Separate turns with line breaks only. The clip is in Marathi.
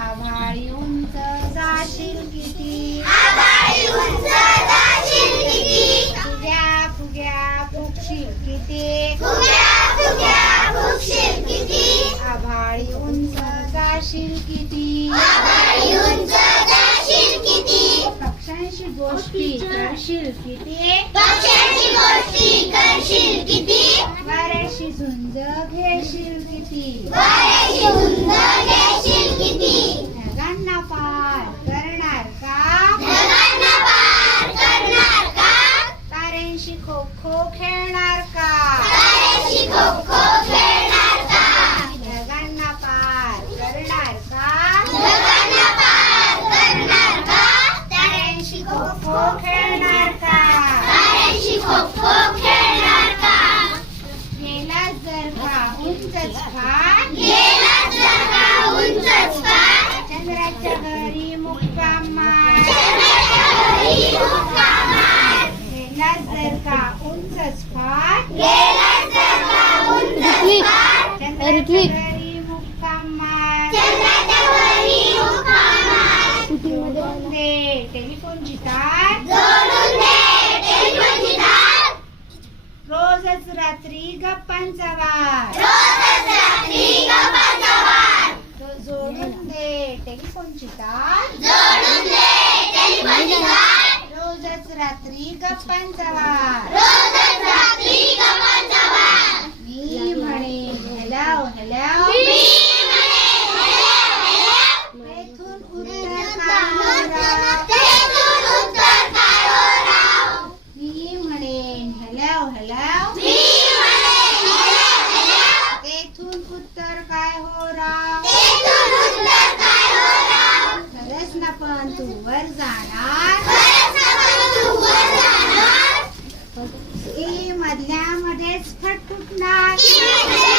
आभाळी उंच जाशील किती?
आभाळी उंच जाशील किती?
फुग्या फुग्या फुगशील किती?
फुग्या फुग्या फुगशील किती?
आभाळी उंच जाशील किती?
आभाळी उंच जाशील किती?
पक्ष्यांशी गोष्टी करशील किती?
पक्ष्यांची गोष्टी करशील
वाऱ्याशी घेशील किती?
वाऱ्याची घेशील किती
ढगांना पार करणार का?
ढगांना पार करणार का
ताऱ्यांशी खो खो खेळणार का?
ताऱ्याशी खो खो
चंद्राच्या घरी मुक्काम गेला जर का उंचच फार चंद्राच्या घरी मुक्काम जोडून दे टेलिफोनची तार. रोजच रात्री गप्पांचा वार जोडून दे टेलिफोनची तार
जोडून दे टेलिफोनची तार.
रोजच रात्री गप्पांचा वार
वर
जाणार.
खरंच ना पण तू